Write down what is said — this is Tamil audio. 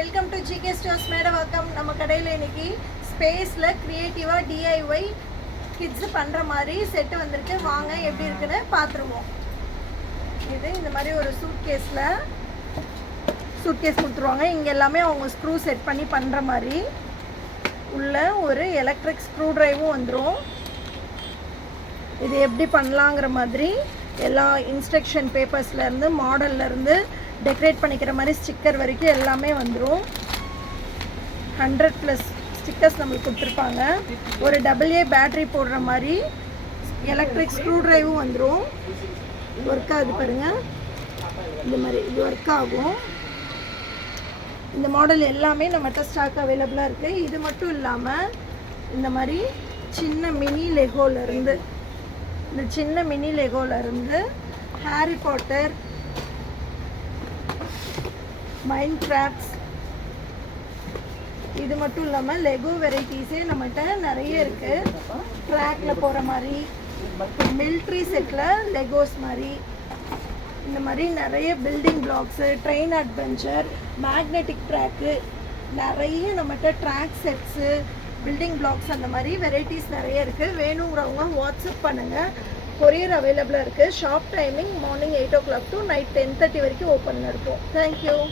Welcome to GK stores Medavakkam. நம்ம கடையில் இன்னைக்கு ஸ்பேஸில் க்ரியேட்டிவாக டிஐஒய் கிட்ஸு பண்ணுற மாதிரி செட்டு வந்திருக்கு. வாங்க எப்படி இருக்குன்னு பார்த்துருவோம். இது இந்த மாதிரி ஒரு சூட்கேஸ் கொடுத்துருவாங்க. இங்கே எல்லாமே அவங்க ஸ்க்ரூ செட் பண்ணி பண்ணுற மாதிரி உள்ள ஒரு எலக்ட்ரிக் ஸ்க்ரூ ட்ரைவும் வந்துடும். இது எப்படி பண்ணலாங்கிற மாதிரி எல்லா இன்ஸ்ட்ரக்ஷன் பேப்பர்ஸ்லேருந்து மாடல்லேருந்து டெக்கரேட் பண்ணிக்கிற மாதிரி ஸ்டிக்கர் வரைக்கும் எல்லாமே வந்துடும். 100+ ஸ்டிக்கர்ஸ் நம்மளுக்கு கொடுத்துருப்பாங்க. ஒரு AA பேட்ரி போடுற மாதிரி எலக்ட்ரிக் ஸ்க்ரூ ட்ரைவும் வந்துடும். ஒர்க் ஆகுது பாருங்கள், இந்த மாதிரி இது ஒர்க் ஆகும். இந்த மாடல் எல்லாமே நம்மகிட்ட ஸ்டாக் அவைலபிளாக இருக்குது. இது மட்டும் இல்லாமல் இந்த மாதிரி சின்ன மினி லெகோலேருந்து ஹாரி பாட்டர், மைண்ட் கிராஃப்ட்ஸ், இது மட்டும் இல்லாமல் லெகோ வெரைட்டிஸே நம்மகிட்ட நிறைய இருக்குது. ட்ராக்கில் போகிற மாதிரி, மில்ட்ரி செட்டில் லெகோஸ் மாதிரி, இந்த மாதிரி நிறைய building blocks, train adventure, magnetic track, நிறைய நம்மகிட்ட ட்ராக் செட்ஸு, பில்டிங் பிளாக்ஸ், அந்த மாதிரி வெரைட்டிஸ் நிறைய இருக்குது. வேணுங்கிறவங்க வாட்ஸ்அப் பண்ணுங்கள். கொரியர் அவைலபிளாக இருக்குது. Shop timing morning 8 o'clock to night 10:30 வரைக்கும் ஓப்பனில் இருக்கும். தேங்க்யூ.